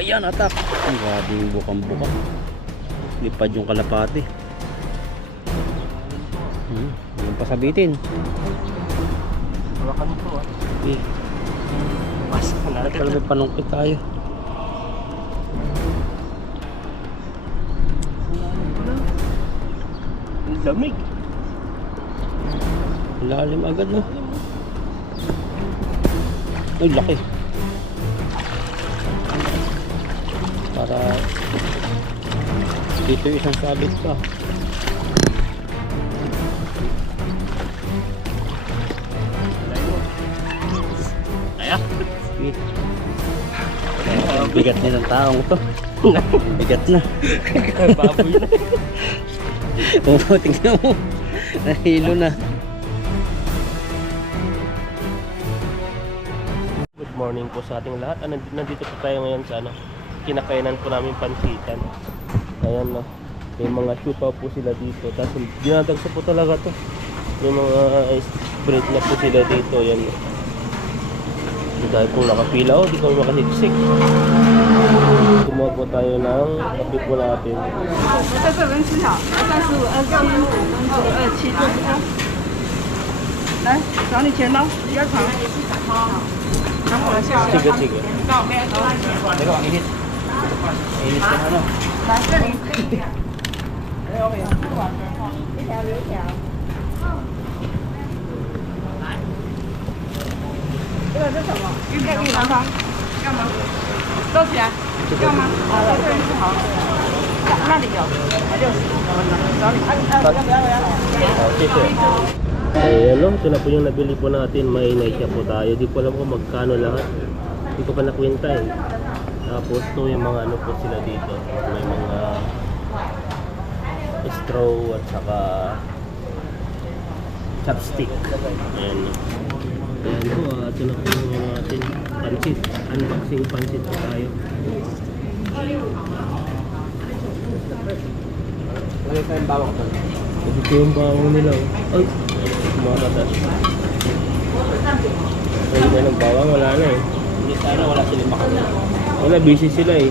Ayan, atak. Ang grabe yung bukang-buka. Lipad yung kalapati. Yung pasabitin. Hawakan mo po ah. Okay. Basta ka na. Pero may panungkit tayo. Ang lamig. Lalim agad, no? Ay, laki. Para dito isang sabit pa. Kaya? Sige. Ang bigat na ng taong to. Ang bigat na. Baboy na. Oo, tingnan mo. Nahilo na. Good morning po sa ating lahat. Nandito po tayo ngayon sa kinakainan po namin pansitan. Ayan no. May mga siupaw po sila dito. Tapos dinadagsa po talaga to. May mga spread na po sila dito. Ayan no. Dahil po nakapila o, di kami makasiksik. Kumuha po tayo ng kape po natin. 在这边吃好，35、27、35、27就是它。来，找你钱包，比较长。拿我的下。 Sige, sige. Teka, ang init. Init ka na, no? 来，这里。一条油条。这个是什么？鱼片鱼肠汤。要吗？收起来。要吗？好的，这里是好的。那里有，60。找你。Oh, sige. Ayan no, ito na po yung nabili po natin. May naisya po tayo. Di po alam ko magkano lahat. Hindi ko pa nakwenta eh. Tapos to yung mga ano po sila dito. May mga straw at saka chopstick. Ayan no. Ayan po, ito na po yung ating pansit. Unboxing pansit po tayo. Wala tayong bawang ko. Ito yung bawang nila. Ay! Kumakatas. Ay, may ng bawang, wala na eh. Hindi sana wala silang makakita. Wala, busy sila eh.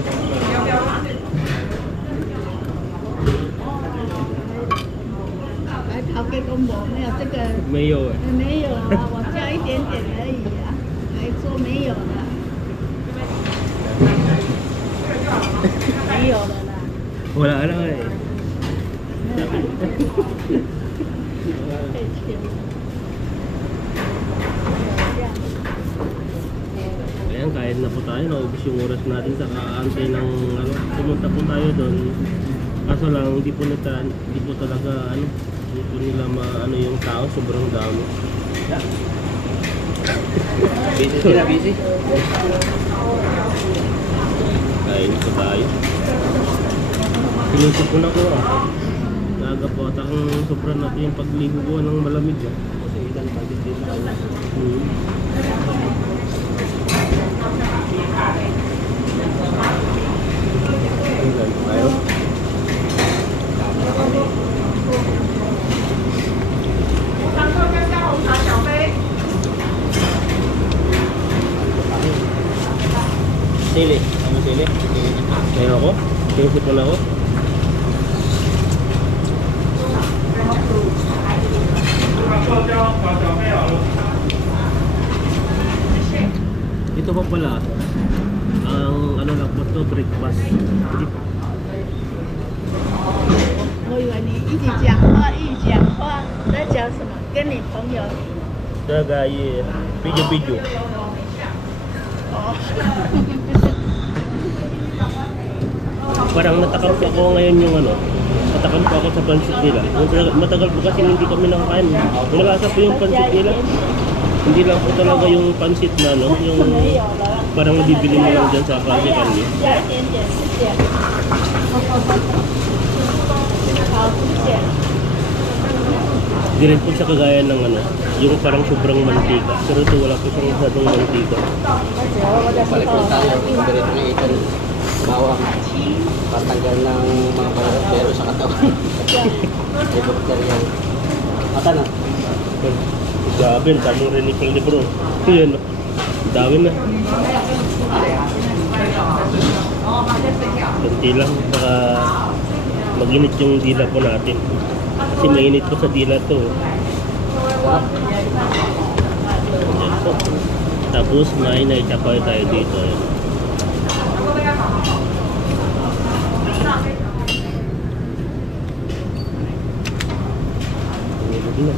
来跑给公婆，没有这个， Mayo eh. 没有啊，我加一点点而已啊，还说没有的，没有的啦。 Wala na eh. Ayan, kahit na po tayo, naubos yung oras natin sa kaantay ng pumunta po tayo doon. Kaso lang, hindi po talaga hindi po nila maano yung tao, sobrang dami. Busy sila, busy. Kain po tayo. Pinuso po na ko ah. Naga po at ang sobra natin yung pagligo ko ng malamig ah. Kasi ilan pa dito na. Ayan, tayo. Sili. Ano sili? Sili na. Kaya ako? Pinuso po na ako. Ito pa pala ang ano lang po to, breakfast. 我以为你一直讲话，一讲话在讲什么？跟你朋友。 Kagaya video. Parang natakam po ako ngayon yung natakam po ako sa pansit nila. Matagal po kasi hindi kami nakakain. Malasa po yung pansit nila. Hindi lang po talaga yung pansit na yung parang nabibili mo lang dyan sa Classic Candy. 加一点点，谢谢。好，谢谢。 Hindi rin po siya kagaya ng yung parang sobrang mantika. Pero ito wala po siyang masyadong mantika. Balik po tayo. Ganito na itan. Bawang. Patanggal ng mga pero sa katawan. May bacteria. Mata na. Grabe, ang daming renickel ni bro. Yan, ang dami na. Kunti lang, baka maginit yung dila po natin. Kasi mainit po sa dila to. Ayan po. Tapos may naichakoy tayo dito. Ayan. Ayan.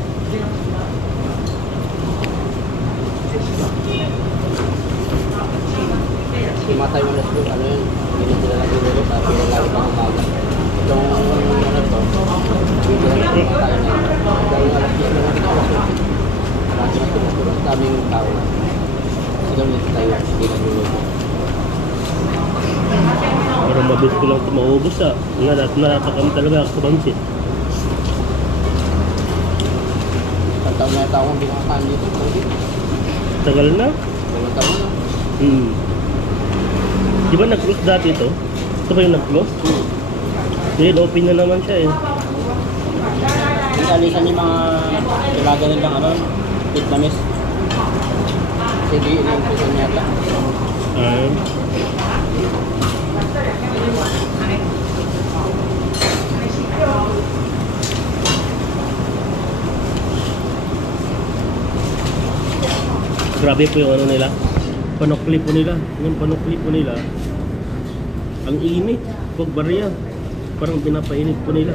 Matay mo na siguro, ano yun, hindi na sila naguluro, tapos sila lagi pang umaga. Itong ano to, hindi na lang tayo na. Dahil alas 10 na natin alas 8. Lagi na pinatulog sa aming tao. Sila ulit tayo, hindi naguluro. Parang mabilis ko lang ito maubos ah. Naratakam talaga ako sa pansit. Ang taon na tao kung hindi nakakain dito, Tagal na? Ang taon na. Di ba nag-close dati ito? Ito ba yung nag-close? Ngayon open na naman siya eh. Yung alisan yung mga ilaga nilang ano, Vietnamese. Kasi di in-impusan yata. Grabe po yung ano nila. Panukli po nila. Yung panukli po nila. Ang init. Pag barya. Parang pinapainit po nila.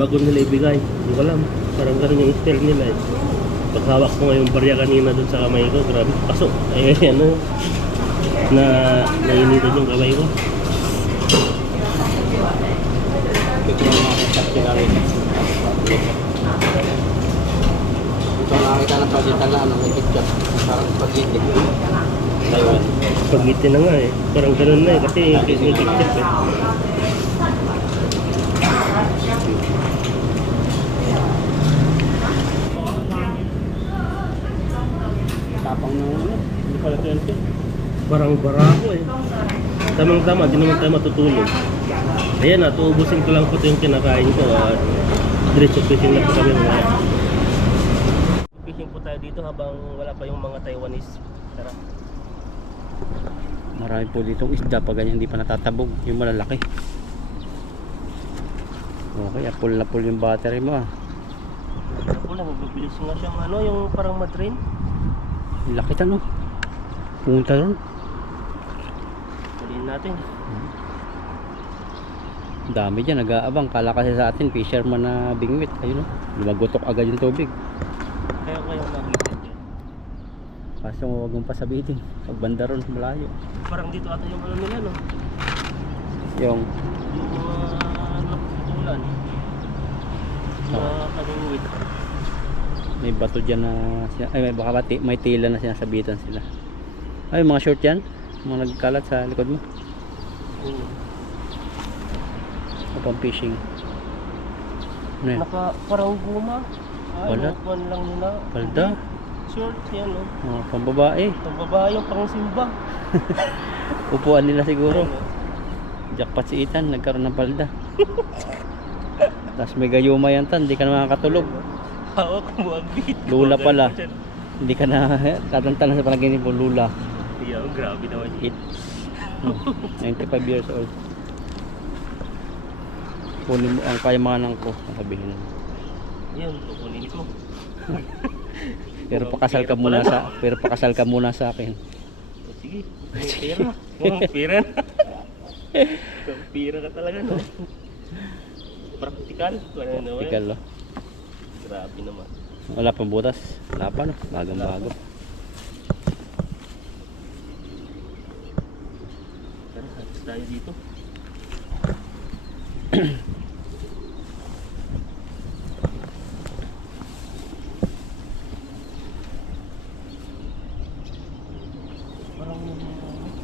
Bago nila ibigay. Hindi ko alam. Parang ganun yung style nila eh. Paghawak ko nga yung barya kanina dun sa kamay ko. Grabe. Pasok. Eh ano. Nainitan yung kamay ko. Ito yung mga kapitali. Ito nakakita ng pagitan na ano, may ketchup. Parang spaghetti. Taiwan. Spaghetti na nga eh. Parang ganun na eh. Kasi may ketchup eh. Tapang na ano. Hindi pala 20. Parang barako eh. Tamang-tama, di naman tayo matutulog. Ayan na, tuubusin ko lang po ito yung kinakain ko. Diretso fishing na po kami mga. Fishing po tayo dito habang wala pa yung mga Taiwanese. Tara. Marami po ditong isda pag ganyan hindi pa natatabog. Yung malalaki. Okay, full na full yung battery mo ah. Ako lang, magbibilis nga siyang ano, yung parang madrain. Laki ta no. Punta ron. Tuliin natin. Dami dyan, nag-aabang. Kala kasi sa atin, fisherman na bingwit. Ayun o, lumagutok agad yung tubig. Kaya ko yung nakita dyan. Kaso huwag mong pasabitin. Pag banda ron, malayo. Parang dito ata yung ano nila no? Yung, Yung mga naputulan. Mga kaningwit. may bato dyan na, ay may baka may tila na sinasabitan sila. Ay, mga short yan. Mga nagkalat sa likod mo. Upang fishing. Ano yan? Parang guma. Wala. Ano lang nila. Palda. Short yan no? Oh, pang babae. Itong babae yung pang simba. Upuan nila siguro. Ano? Jackpot si Ethan, nagkaroon ng palda. Tapos may gayuma yan tan, hindi ka na makakatulog. Hawak mo ang beat. Lula pala. Hindi ka na tatantanan sa panaginip mo, lula. Yeah, grabe naman yun. 95 years old. Kunin mo ang kayamanan ko, sabihin mo. Yan, kukunin ko. Pero pakasal ka muna sa akin. O, sige, may pera. Mukhang pera na. Mukhang pera ka talaga no. Praktikal. Tikal lo. Grabe naman. Wala pang butas. Wala pa no, bagang bago. Tara, halos tayo dito.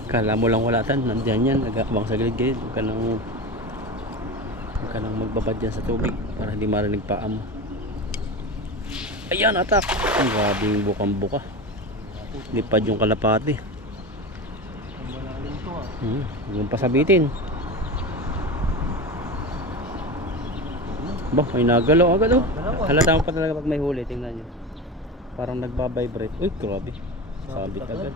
Kala mo lang wala tan, nandiyan yan, nag-aabang sa gilid-gilid. Huwag ka nang magbabad dyan sa tubig para hindi marinig paa mo. Ayan, atak! Ang grabe yung bukang-buka. Lipad yung kalapati. Ang malalim to ah. Huwag mong pasabitin. Ba, may nagalaw agad oh. Halata mo pa talaga pag may huli, tingnan nyo. Parang nagbabibrate. Uy, grabe. Sabit agad.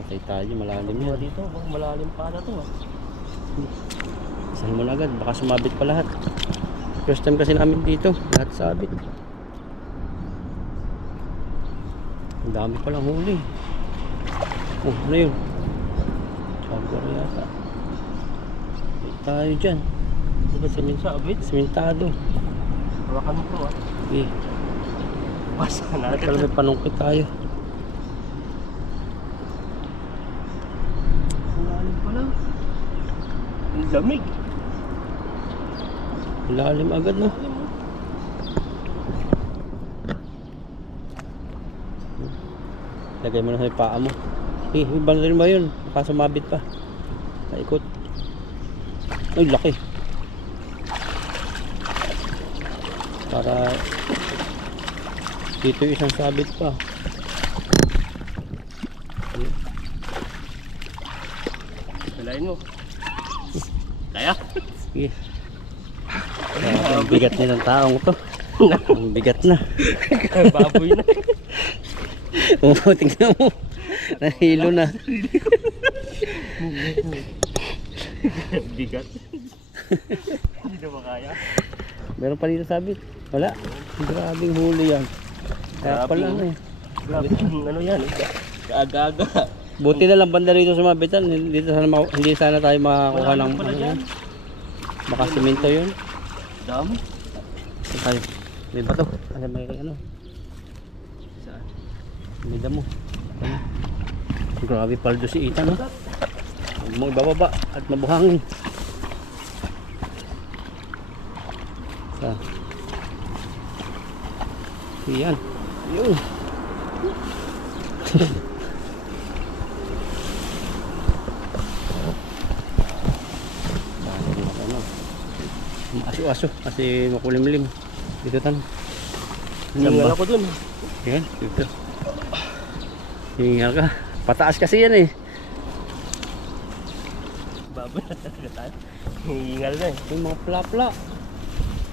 Patay tayo, malalim Mga yan. dito, baka malalim pa na to. Isahin mo na agad, baka sumabit pa lahat. First time kasi namin dito, lahat sabit. Ang dami palang huli. Oh, ano yun? Jaguar yata. May tayo dyan. Diba sabit? Simentado. Hawakan mo po Eh, Basa na. pala may panungkit tayo. Malalim pala. Ang lamig. Lalim agad no. Lagay mo na sa paa mo. Eh, balin mo yun. Baka sumabit pa. Naikot. Ay, laki. Para dito isang sabit pa. Dalain mo. Kaya? Sige. Ang bigat na ng taong to. Ang bigat na. Baboy na. Oo, tingnan mo. Nahilo na. Bigat. Hindi na makaya. Meron pa dito sabit. Wala. Grabing huli yan. Kaya Grabe, pala oh. ano eh. Grabe ano yan. Kaaga-aga. Buti na lang banda rito sa mabitan. Dito sana hindi sana tayo makakuha ng pala ano dyan. yan. Baka simento yun. Dami. Tayo. May bato. Ano may ano? Saan? May damo. Ano? Grabe paldo si Ethan no. Huwag mo ibababa at mabuhangin. Sa. Yan. Yun. Aso-aso kasi makulimlim. Dito tan. Hiningal ako dun. Yan, dito. Hingal ka. Pataas kasi yan eh. Baboy na talaga tayo. Hiningal na eh. Yung mga plapla.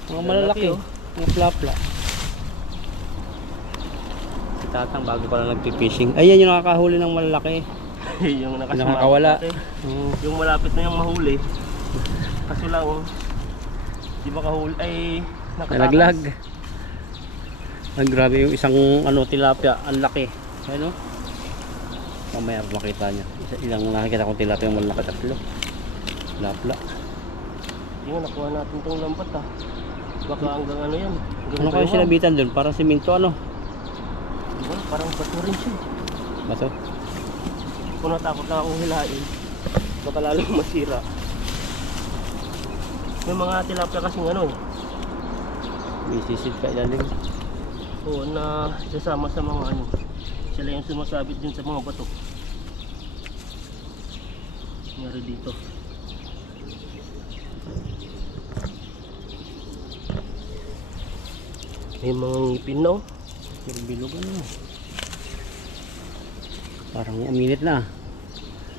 Mga Lalaki, malalaki. oh. Mga plapla. Si Tatang bago pala nagpipishing. Ayan yung nakakahuli ng malalaki. Yung Nakakawala. nakasumabot Oo. Yung malapit na yung mahuli. Kaso lang, di ba kahuli, ay nakatakas. Nalaglag. Ay, grabe yung isang ano tilapia. Ang laki. Ano? Mamaya makita niya. Ilang nakikita kong tilapia yung malaki. Tatlo. Plapla. Hindi nga, nakuha natin tong lambat ah. Baka hanggang ano yan. Hanggang Ano kayo baywang. sinabitan dun? Parang simento ano? Diba? Parang bato rin siya. Bato? Kung natakot na akong hilain, baka lalong masira. May mga tilapia kasing ano eh. May sisid ka ilalim. Oo, na sasama sa mga ano. Sila yung sumasabit din sa mga bato. Nangyari dito. May mga ngipin na oh. Pero bilog ano? Parang uminit na.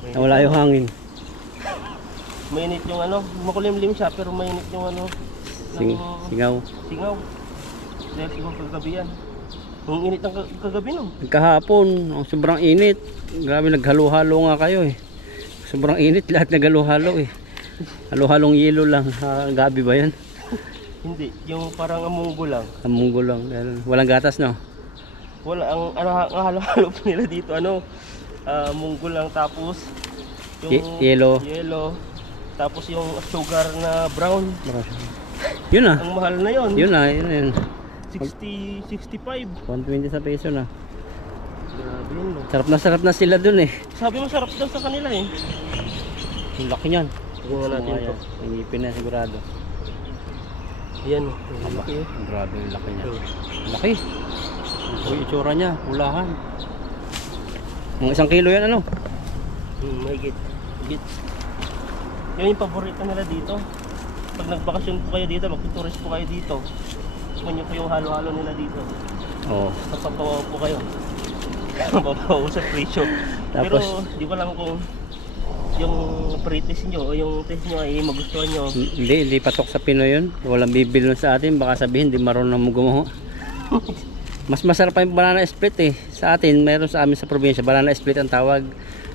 Mainit Nawala na. yung hangin. Mainit yung ano, makulimlim siya pero mainit yung ano. Singaw. Singaw. Dahil siguro kagabi yan. Ang init ng kagabi no. Kahapon, sobrang init. Grabe naghalo-halo nga kayo eh. Sobrang init, lahat naghalo-halo eh. Halo-halong yelo lang. Gabi ba yan? Hindi, yung parang amunggo lang. Amunggo lang. Walang gatas no? Wala, ang halo-halo po nila dito, ano, munggo lang tapos yung Yelo. yellow, tapos yung sugar na brown. Yun na. Ang mahal na yon. Yun na. Yun. 60, 65. 120 sa peso na. Grabe yun, no? Sarap na sila dun eh. Sabi mo sarap daw sa kanila eh. Ang laki niyan. Tingnan natin ito. May ngipin na sigurado. Ayan, Aba, laki eh. grabe yung laki niya. Laki. Yung itsura niya, ulahan. Mga 1 kilo yan ano? Mahigit. Mahigit. Yan yung paborito nila dito. Pag nagbakasyon po kayo dito, magtuturist po kayo dito. Gusto nyo po yung halo-halo nila dito. Oo. Papapawaw po kayo. Papapawaw sa presyo. Pero Tapos- di ko lang kung yung pre-test nyo o yung test nyo ay magustuhan nyo. Hindi patok sa Pinoy yun. Walang bibili nun sa atin. Baka sabihin, di marunong mo gumawa. Mas masarap pa yung banana split eh. Sa atin, meron sa amin sa probinsya, banana split ang tawag.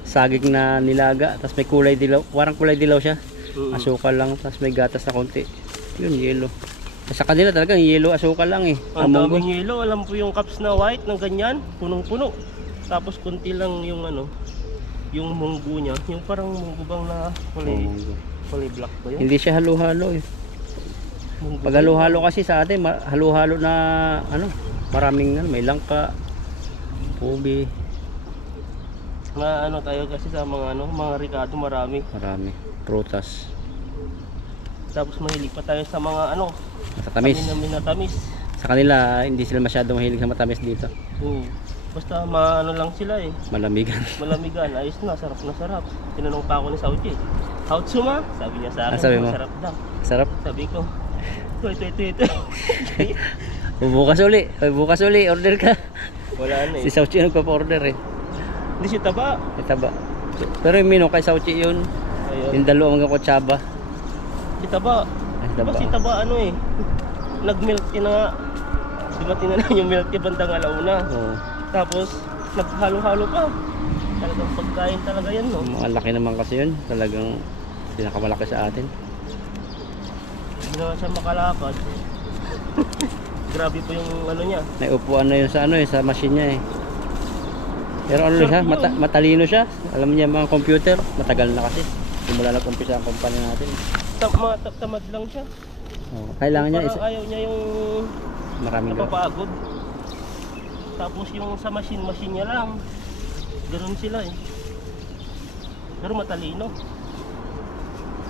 saging na nilaga, tapos may kulay dilaw, parang kulay dilaw siya. Asukal lang, tapos may gatas na konti. Yun, yelo. Sa kanila talagang yelo, asukal lang eh. Ang Munggo. daming yelo, alam po yung cups na white ng ganyan, punong-puno. Tapos kunti lang yung ano, yung munggo niya, yung parang munggo bang na Munggo. kulay black ba yun? Hindi siya halo-halo eh. Munggo Pag halo-halo kasi sa atin, halo-halo na ano, maraming ano, may langka, ubi, na ano tayo kasi sa mga ano, mga ricado marami. marami, prutas, Tapos mahilig pa tayo sa mga ano, matatamis. minatamis. Sa kanila, hindi sila masyadong mahilig sa matamis dito. Basta maano lang sila eh, Malamigan. malamigan, ayos na, sarap na sarap. Tinanong pa ako ni Sauchi, how tsuma? Sabi niya sa akin, sabi mo? masarap daw. Sarap. Sabi ko, ito. Bukas uli, order ka. Wala na Si eh. Sauchi nagpapa-order eh. Hindi siya taba. Itaba. Pero yung mino kay Sauchi yun, Ayun. yung dalawa hanggang kutsaba. Si taba. Ay, Diba taba. si taba ano eh, nag-milk tea na nga. Dumating na yung milk tea bandang alauna. Oo. Tapos, naghalo-halo pa. Talagang pagkain talaga yan no. Mga laki naman kasi yun. Talagang pinakamalaki sa atin. Hindi naman siya makalakad. Grabe po yung ano niya. May upuan na yun sa ano eh, sa machine niya eh. Pero ano Sarap siya, yun. matalino siya. Alam niya mga computer, matagal na kasi. Simula nag-umpisa ang kumpanya natin. Tamad lang siya. Oo. Kailangan niya Parang ayaw niya yung maraming gawin. napapagod. Tapos yung sa machine niya lang. Ganun sila eh. Pero matalino.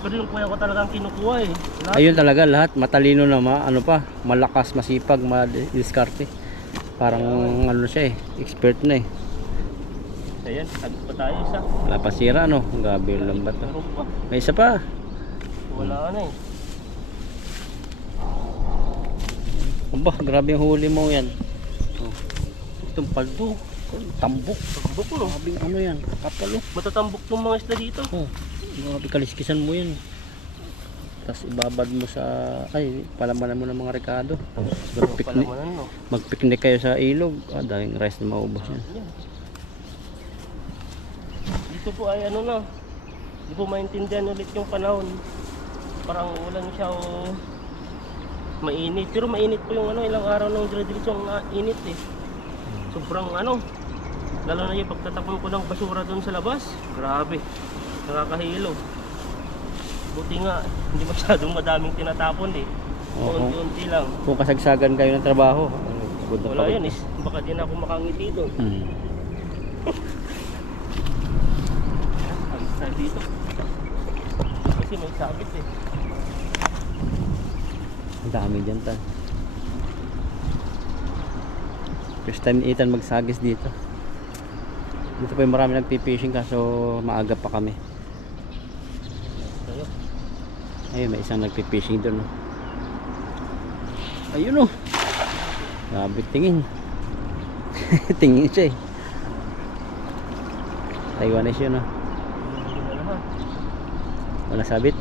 Pero yung kuya ko talagang kinukuha eh. Lahat. Ayun talaga lahat matalino na ano pa, malakas, masipag, madiskarte. Parang ano siya eh, expert na eh. Ayan, sabi pa tayo isa. Wala pa sira no, gabi yung lambat. Meron pa. May isa pa. Wala na eh. Aba, grabe yung huli mo yan. Oh. Itong paldo, tambok. Tambok no. Grabe ano yan, kapal oh. Matatambok tong mga isda dito. Oh, grabe kaliskisan mo yan. Tapos ibabad mo sa, ay, palamanan mo ng mga rekado. Magpiknik, Palamanan no. magpiknik kayo sa ilog. Ah, daming rice na maubos yan. Yan. Dito po ay ano na. Hindi po maintindihan ulit yung panahon. Parang ulan siya o mainit. Pero mainit po yung ano, ilang araw nang dire-diretso ang init eh. Sobrang ano. Lalo na yung pagtatapon ko ng basura doon sa labas. Grabe. Nakakahilo. Buti nga, hindi masyadong madaming tinatapon eh. Oo. Unti-unti lang. Kung kasagsagan kayo ng trabaho, good na Wala pagod. yan eh. Baka din ako makangiti doon. Alis tayo dito. Kasi may sabit eh. Ang dami dyan ta. First time ni Ethan magsagis dito. Dito pa yung marami nagpipishing kaso maaga pa kami. Tayo. Ayun, may isang nagpipishing doon. No? Ayun oh. Grabe tingin. Tingin siya eh. Taiwanese yun oh. Hindi na lahat. Wala sabit.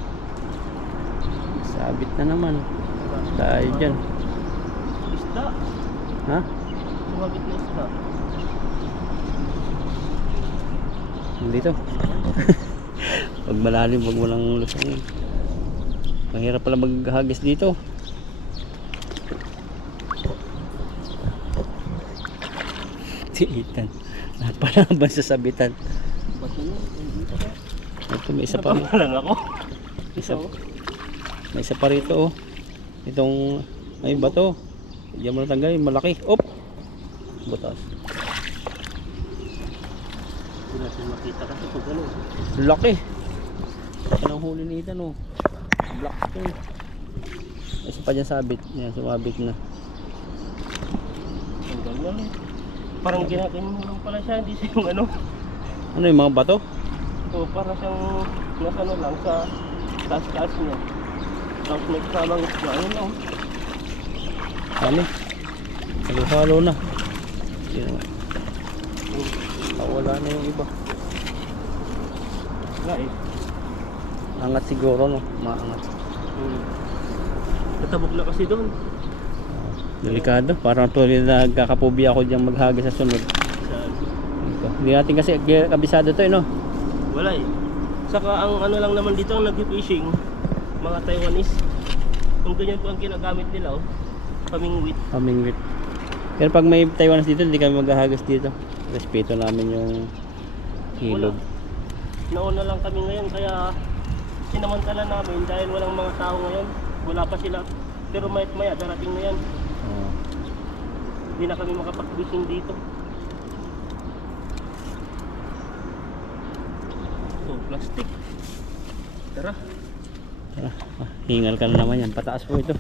Sabit na naman. Tayo dyan. Isda. Ha? Sumabit na isda. Dito. Pag malalim, wag mo lang lusangin. Mahirap pala maghagis dito. Si Ethan. Lahat pa naman sa sabitan. Ito may isa pa. Napapa lang ako. Isa, may isa pa rito oh. Itong may bato. Diyan mo natanggalin, malaki. Op! Butas. Hindi natin makita kasi kung gano'n. Laki. Laki ng huli ni Ethan oh. Black to. May isa pa dyan sabit. Yan, sumabit na. Ang ganyan eh. Parang ginaganyan mo lang pala siya. Hindi siya yung ano. Ano yung mga bato? So para siyang nasa ano lang sa taas-taas niya. Tapos may kasamang isda. Ayun lang. Ano? Halo-halo na. Yan. Wala na yung iba. Wala eh. Angat siguro no. Maangat. Natabog na kasi doon. Delikado. Parang tuloy na nagkakapobia ako dyan maghagis sa sunod. Sa Hindi natin kasi kabisado to eh no. Wala eh. Saka ang ano lang naman dito ang nag-fishing, mga Taiwanese. Kung ganyan po ang ginagamit nila, oh. Pamingwit. Pamingwit. Pero pag may Taiwanese dito, hindi kami maghahagas dito. Respeto namin yung hilog. Nauna lang kami ngayon kaya sinamantala namin dahil walang mga tao ngayon. Wala pa sila. Pero maya darating na yan. Oo. Hindi na kami makapag-fishing dito. Oh, plastic. Tara. Hingal ka na naman yan. Pataas po ito.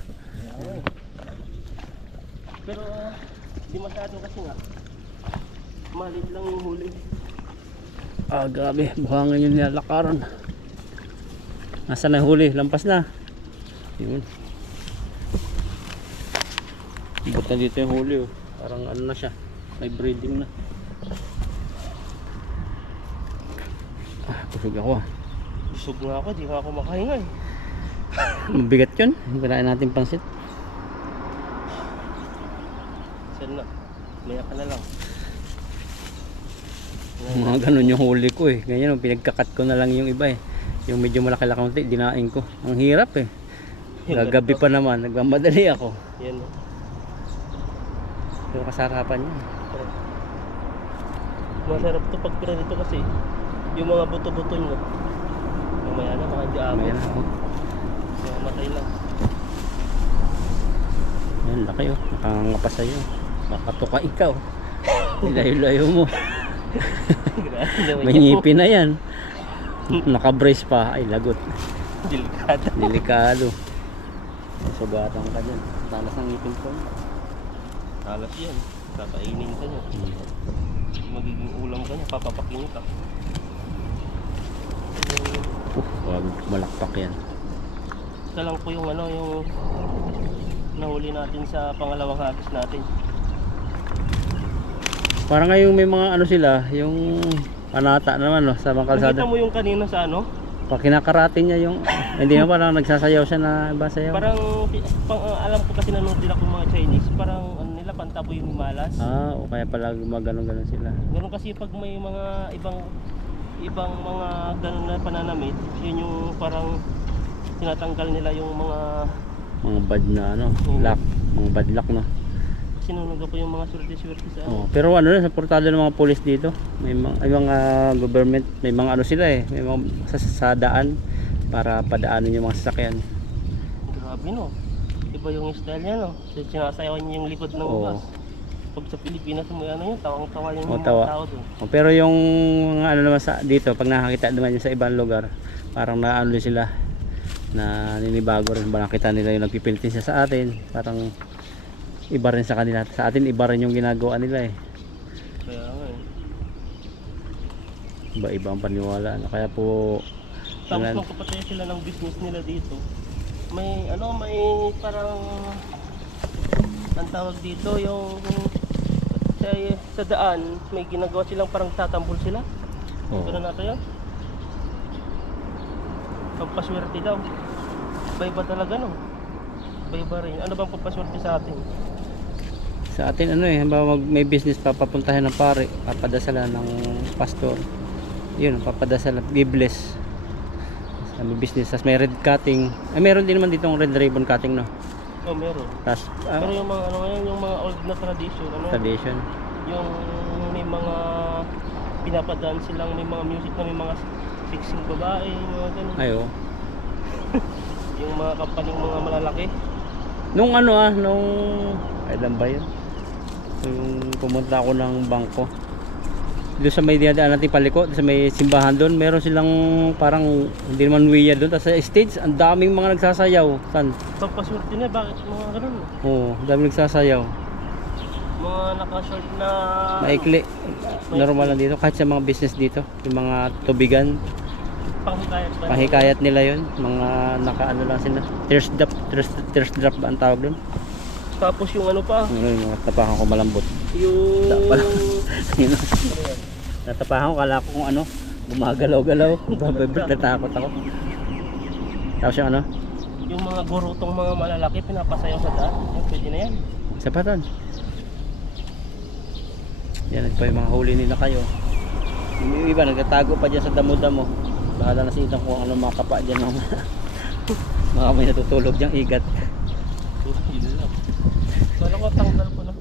Pero di masyado kasi nga malit lang yung huli. Ah, grabe. Buhangin yung nilalakaran. Nasaan na huli? Lampas na. Yun. Ibot na dito yung huli, oh. Parang ano na siya. May breeding na. Ah, busog ako, ah. Busog nga ako, di nga ako makahinga eh. Mabigat yun. Kinain natin pansit. Saan na? Maya ka na lang. Mga ganun yung huli ko eh. Ganyan, pinagkakat ko na lang yung iba eh. Yung medyo malaki-laki, dinaing ko. Ang hirap eh. Gagabi pa naman, nagmamadali ako. Yan o. Yung kasarapan niya. Masarap to pag pinanito kasi yung mga buto-buto nyo. Mamaya na, mga hindi abot. Mamaya na ako. Matay lang. Yan, laki oh. Nakangapa sa'yo. Nakatuka ikaw. Layo-layo mo. May ngipin na yan. Nakabrace pa. Ay, lagot. Delikado. Delikado. Sugatan ka dyan. Talas ng ngipin ko. Alas yan. Kakainin ka nyo. Magiging ulam ka nyo. Papapakin ka. Wag malakpak yan. Ito lang po yung ano, yung nahuli natin sa pangalawang hagis natin. Parang ngayong may mga ano sila, yung panata naman no, sa mga kalsada. Nakita mo yung kanina sa ano? Pag kinakarate niya yung, hindi na parang nagsasayaw siya na ba sayaw? Parang alam ko kasi nanonood nila kung mga Chinese, parang ano nila, pantaboy yung malas. Ah, o kaya pala gumaganon-ganon sila. Ganun kasi pag may mga ibang mga ganun na pananamit, yun yung parang tinatanggal nila yung mga Bad na ano, luck, mga bad luck no. sinunog po yung mga swerte-swerte sa Oh, pero ano na, supportado ng mga pulis dito. May mga government, may mga ano sila eh, may mga sa daan para padaanin yung mga sasakyan. Grabe no. Iba yung style niya no. Sinasayawan niya yung likod ng Oo. bus. Pag sa Pilipinas mo ano yun, tawang-tawa yung Oo, mga tawa. tao doon. Oh, pero yung mga ano naman sa dito, pag nakakita naman yun sa ibang lugar, parang naano sila na ninibago rin, ba nakita nila yung nagpipilitin siya sa atin, parang iba rin sa kanila. Sa atin iba rin yung ginagawa nila eh. Kaya nga eh. Iba-iba ang paniwala. Kaya po Tapos ano, nung kapatid sila ng business nila dito, may parang ang tawag dito yung sa daan may ginagawa silang parang tatambol sila. oh, Ganun natin yun. Pagpaswerte daw. Iba-iba talaga no. Iba-iba rin. Ano bang pagpaswerte sa atin? sa atin ano eh, halimbawa may business papapuntahin ng pare, papadasalan ng pastor. Yun, papadasalan, be-bless. May business, tas may red cutting. Ay, meron din naman ditong red ribbon cutting no. Oh, meron. Tas Pero yung mga ano ngayon, yung mga old na tradition, ano? tradition. Yung may mga pinapadaan silang may mga music na may mga sexing babae, mga ganun. Ayo. Yung mga kampaning mga malalaki. Nung kailan ba yun? Yung pumunta ako ng bangko. Doon sa may dinadaan natin paliko, sa may simbahan doon, meron silang parang hindi naman weird doon. Tapos sa stage, ang daming mga nagsasayaw. San? Pagpaswerte niya, bakit mga ganun? Oo, daming nagsasayaw. Mga naka-short na... Maikli. Normal lang dito. Kahit sa mga business dito, yung mga tubigan, Panghikayat ba? pahikayat nila yun. Mga nakaano lang sila. Thirst drop ba ang tawag doon? Tapos yung ano pa, Yung mga tapakan ko malambot. yung... Yun. Natapakan ko, kala ko kung ano, gumagalaw-galaw. Natakot ako. Tapos yung ano, Yung mga gurutong mga malalaki pinapasayaw sa daan. Yan, pwede na yan. sapatan. Yan, ito pa yung mga huli nila kayo. Yung iba nagtatago pa dyan sa damo-damo. Bahala na si Ethan kung ano makapa dyan ng mga may natutulog dyang igat. Yun lang. Kala ko tanggal ko na.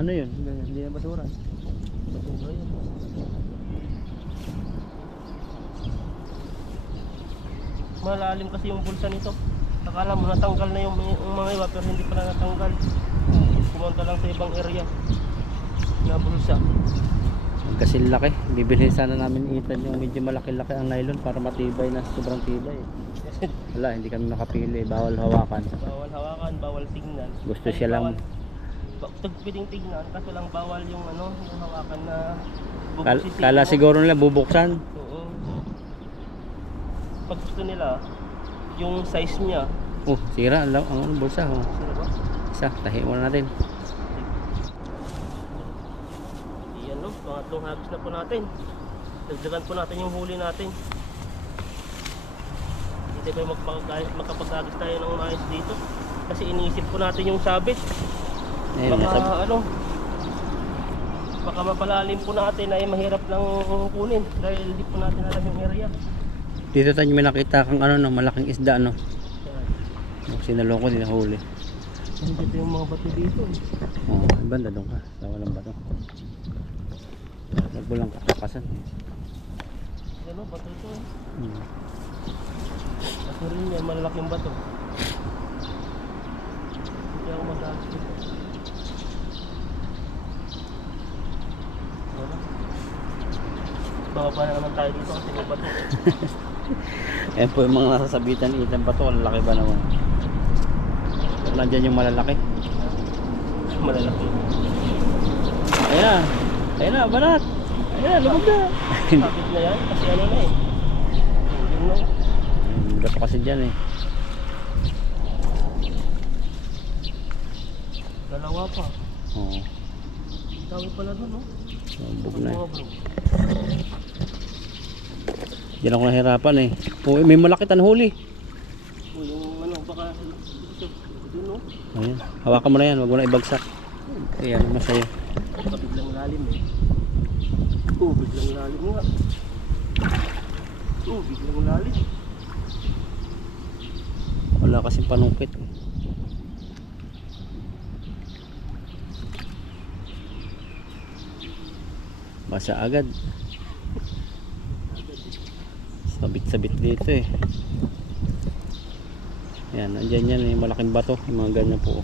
Ano yun? Hindi na basura. Basura yun. Malalim kasi yung bulsa nito. Akala mo natanggal na yung mga iba pero hindi pala natanggal. Pumunta lang sa ibang area na bulsa. Kasi laki. Bibilhin sana namin Ethan yung medyo malaki-laki ang nylon para matibay na sobrang tibay. Wala, hindi kami makapili. Bawal hawakan. Bawal hawakan, bawal tignan. Gusto siya lang. Pwedeng tignan kaso lang bawal yung ano, yung hawakan na bubuksin. Kala siguro nila bubuksan. Oo. Pag gusto nila yung size niya. Oh, sira ang bulsa. Oh. Sino ba? Isa, tahi muna natin. Iyan no, pangatlong hagis na po natin. Dagdagan po natin yung huli natin. Hindi tayo makapag-agis tayo ng maayos dito. Kasi iniisip po natin yung sabit. Ayun, Baka baka mapalalim po natin ay mahirap lang kunin dahil hindi po natin alam yung area. Dito tayo may nakita kang ano, no, malaking isda, no. Yan. Sinalong ko, din nahuli. Dito yung mga bato dito eh. Oh, banda doon ka. Sa walang bato. Huwag mo lang kakakasan. Ano, bato ito eh. Hmm. Kasi rin yan, malalaking bato. Hindi ako mag-agis dito. Wala. Bababa na naman tayo dito kasi may bato. Ayan po yung mga nasasabitan ni Ethan bato. Ang laki ba naman? Nandiyan yung malalaki. Malalaki. Ayan na. Ayan na, banat. Ayan na, lumag na. Kapit na yan kasi ano na eh. Yun no. Bato kasi dyan eh. Dalawa pa. Oo. Dami pala dun no. Bug na eh. Mga bro. Diyan ako nahirapan eh. Oh, may malaki tanhuli. O yung ano baka dun no. Ayan. Hawakan mo na yan. Huwag mo na ibagsak. Ayan, masaya. Baka biglang lalim eh. Biglang lalim nga. Biglang lalim. Wala kasing panungkit. Basa agad. Sabit-sabit dito eh. Yan, andyan yan eh, malaking bato, yung mga ganyan po.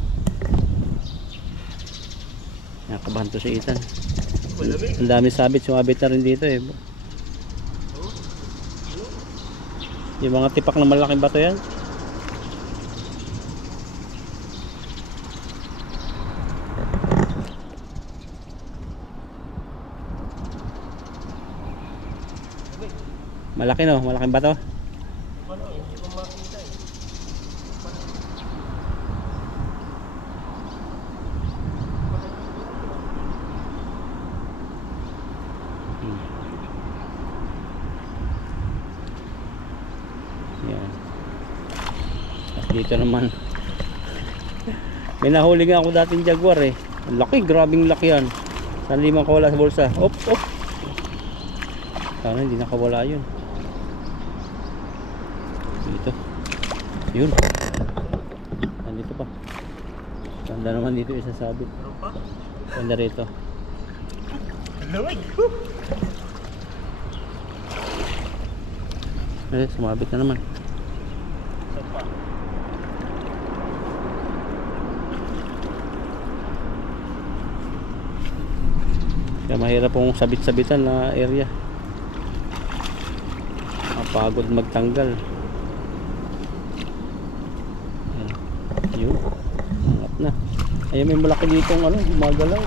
Nakabahan to si Ethan. Malamig. Ang dami sabit, sumabit na rin dito eh. Yung mga tipak na malaking bato yan. Malaki no, malaking bato. Ano eh, hindi ko makita eh. Yan. At dito naman. May nahuli nga ako dating jaguar eh. Ang laki, grabing laki yan. Sana hindi makawala sa bulsa. Op, op. Sana hindi nakawala yun. Dito. Yun. Nandito pa. Ganda naman dito isa sabit. Meron pa? Ganda rito. Lamig. Eh, sumabit na naman. Isa pa. Kaya mahirap pong sabit-sabitan na area. Mapagod magtanggal. Ayan. Yun. Angat na. Ayan, may malaki dito ang ano, gumagalaw.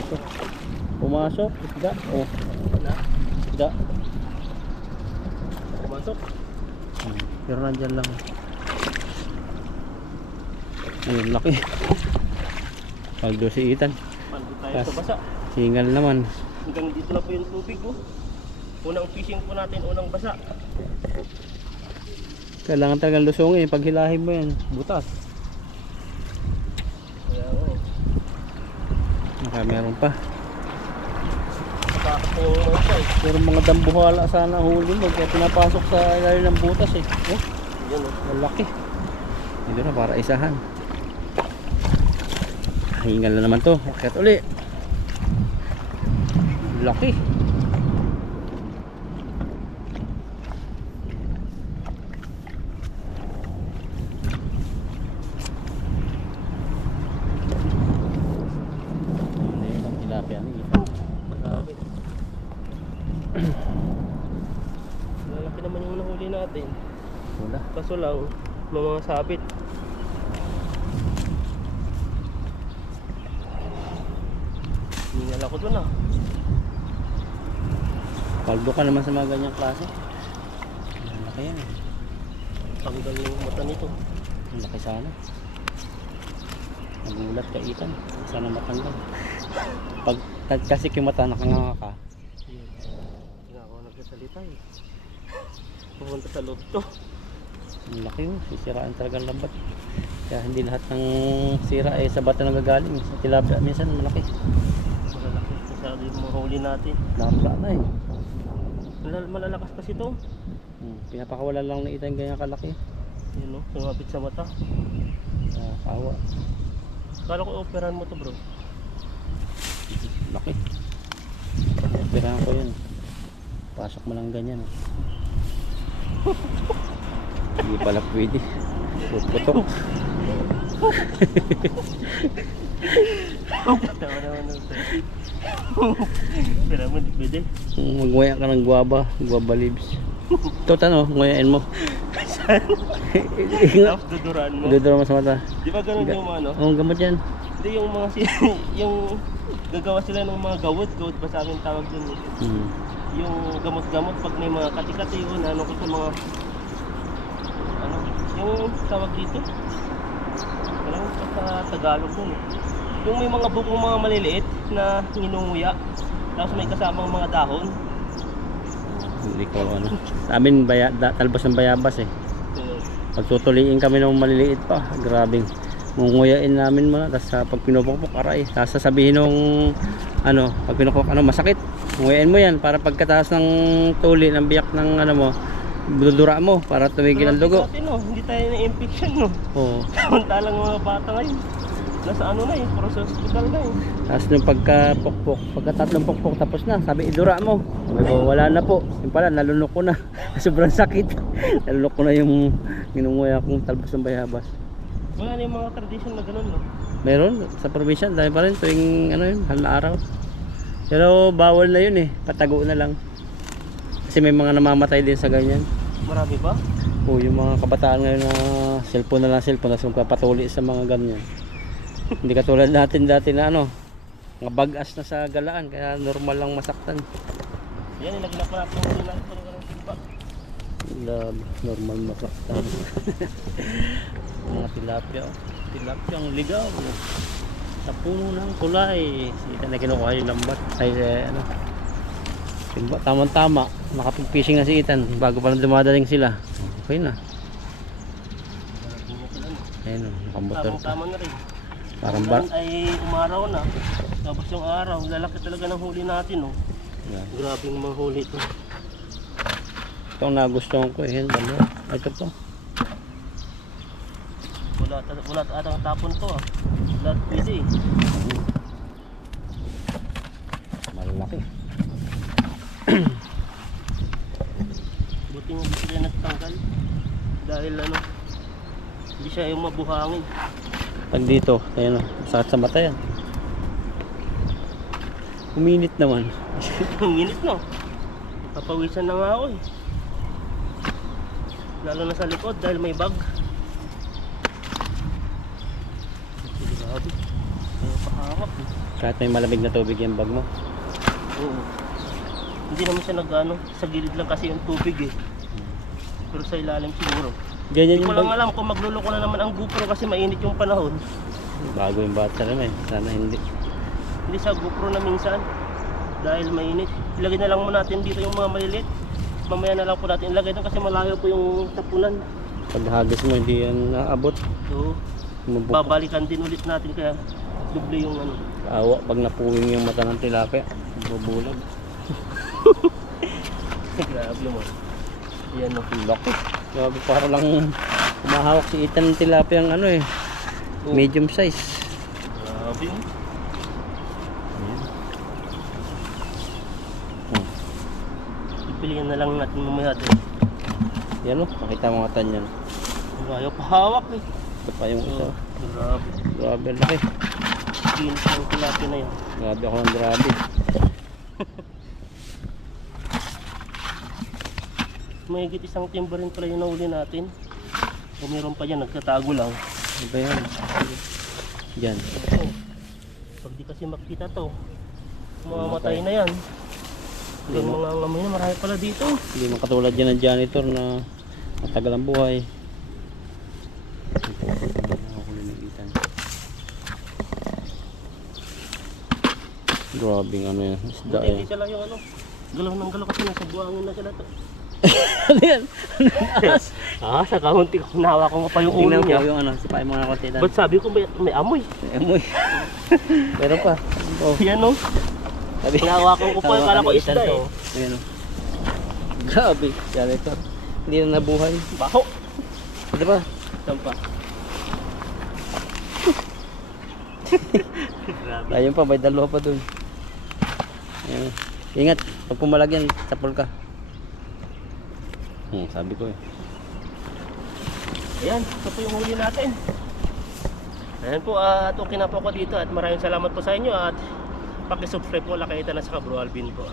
Ito. Pumasok. Isda. Oh. Isda. Pumasok. Pero nandyan lang. Ayun, laki. Pagdo si Ethan. Pandi tayo sa basa. Singal naman. Hanggang dito na po yung tubig oh. Unang fishing po natin, unang basa. Kailangan talagang lusungin. Pag hilahin mo yan, butas. Kaya oh. Baka meron pa. Nakakapin yung mga siya eh. Pero mga dambuhala sana huli mo. Kaya pinapasok sa ilalim ng butas eh. Oh, Yan oh. malaki. Ito na para isahan. Hingal na naman to. Bakit uli? Laki. Tilapia ni isa. Grabe. Lalaki naman yung nahuli natin. Wala. Kaso lang, may mga sabit. Hingal ako dun ah. Paldo ka naman sa mga ganyang klase. Ang laki yan eh. Tanggal yung mata nito. Ang laki sana. Nagulat ka Ethan. Sana matanggal. Pag kasi yung mata nakanganga ka. Hindi nga ako nagsasalita eh. Pupunta sa loob to. Ang laki yun. Sisiraan talaga ang lambat. Kaya hindi lahat ng sira ay sa bata nagagaling. Sa tilapia minsan malaki. Malalaki. Masyado yung mga huli natin. Lapla na eh. Malalakas kasi ito. Pinapakawalan lang na Ethan ganyan kalaki. Yun o, sumabit sa mata. Kawa. Kala ko operahan mo to bro. Laki. Operahan ko yun. Pasok mo lang ganyan. Hindi pala pwede. Putok. Tawa naman ito. Pero mo, di pwede. Magwaya ka ng guava leaves. Ito tanong, nguyain mo. Tapos duduraan mo. Dudura mo sa mata. Di ba ganun yung mga ano? Oo, gamot yan. Hindi yung mga yung gagawa sila ng mga gawot ba sa amin tawag dun eh. Yung gamot-gamot pag may mga kati-kati yun, ano ko sa mga ano, yung tawag dito. Alam mo sa Tagalog dun eh. Yung may mga bukong mga maliliit na nginunguya, tapos may kasamang mga dahon. Hindi ko ano. Sa amin, talbos ng bayabas eh. Pagtutuliin kami ng maliliit pa, grabing ngunguyain namin muna. Tapos pag pinupukpok, aray. Tapos sasabihin nung ano, pag pinupukpok, ano, masakit. Nguyain mo yan para pagkataas ng tuli, ng biyak ng ano mo, dudura mo para tumigil ang dugo. Natin, no? Hindi tayo na-infection no. Oo. Samantalang mga bata ngayon, nasa ano na eh, para sa hospital na eh. Tapos nung pagkapukpok, pagkatatlong pukpok tapos na, sabi idura mo. Sabi ko, wala na po. Yung pala, nalunok ko na. Sobrang sakit. Nalunok ko na yung ginunguya kong talbos ng bayabas. Wala na yung mga tradition na ganun no. Meron sa probinsya, dahil pa rin tuwing ano yun, hal na araw. Pero bawal na yun eh, patago na lang. Kasi may mga namamatay din sa ganyan. Marami ba? O yung mga kabataan ngayon na cellphone na lang cellphone, tapos magpapatuli sa mga ganyan. Hindi katulad natin dati na ano, mga bagas na sa galaan, kaya normal lang masaktan. Yan, ilagay na pa natin yung ulan ko ng timba. Normal masaktan. Mga tilapia, tilapia ang ligaw. Sa puno ng kulay. Sita na kinukuha yung lambat. Ay, ano. Timba, tamang-tama. Nakapag-fishing na si Ethan bago pa lang dumadaling sila. Okay na. Ayun, nakamotor pa. Tama na rin. Parang Ulan ay umaraw na. Tapos yung araw, lalaki talaga ng huli natin oh. yeah. Grabe yung mga huli ito. Ito ang nagustuhan ko eh. Ito po. Wala atang tapon to ah. Lahat pwede eh. Malaki. Buti nga hindi sila nagtanggal. Dahil ano, hindi siya yung mabuhangin. Pag dito, ayun o, sakit sa mata yan. Uminit naman. Ang init no. Papawisan na nga ako eh. Lalo na sa likod dahil may bag. Grabe. Kaya pahamak eh. Kahit may malamig na tubig yung bag mo. Oo. Hindi naman siya nag-ano, sa gilid lang kasi yung tubig eh. Pero sa ilalim siguro. Ganyan Hindi yung ko lang bag. alam kung magluloko na naman ang GoPro kasi mainit yung panahon. Bago yung bata naman eh. Sana hindi. Hindi sa GoPro na minsan dahil mainit. Ilagay na lang mo natin dito yung mga maliliit. Mamaya na lang po natin ilagay doon kasi malayo po yung tapunan. Pag hagis mo hindi yan naabot. So, Mabuk- babalikan din ulit natin kaya doble yung ano. Awa pag napuwing yung mata ng tilapia. Bubulag. Grabe mo. Yan o. Laki. Grabe, para lang kumahawak si Ethan ng tilapia ang ano eh. Medium size. Grabe mo. Pilihan na lang natin mamaya din. Yan o, makita mo mata niyan. Ayaw pahawak eh. Ito pa yung isa. Grabe. Grabe, laki. Kinis ng tilapia na yun. Grabe ako ng grabe. Mahigit isang timber rin pala yung nahuli natin. Kung meron pa dyan, nagtatago lang. Ano ba yan? Yan. Ito. Pag di kasi makita to, mamamatay na yan. Hanggang mga ngamoy na, marami pala dito. Hindi man katulad yan ng janitor na matagal ang buhay. Grabe ano yan. Isda Hindi yan. sila yung ano, galaw ng galaw kasi nasa buhangin na sila to. Ano yan? Sa kahunti ko, nahawa ko pa yung ulo Tingnan niya. mo yung ano, sipain mo na konti dan. Ba't sabi ko may amoy? Amoy. Meron pa. Oh. Yan o. Sabi, Hinahawakan ko pa, hawakan kala ko ni isda Ethan eh. to. Ayan o. Grabe. Janitor. Hindi na nabuhay. Baho. Di ba? Saan pa? Grabe. Ayun pa, may dalawa pa dun. Ayan. Ingat, pag pumalagyan, tapol ka. Sabi ko eh. Ayan, ito po yung huli natin. Ayan po, at okay na po ako dito at maraming salamat po sa inyo at pakisubscribe po, Lakaitan na sa Bro Alvin po.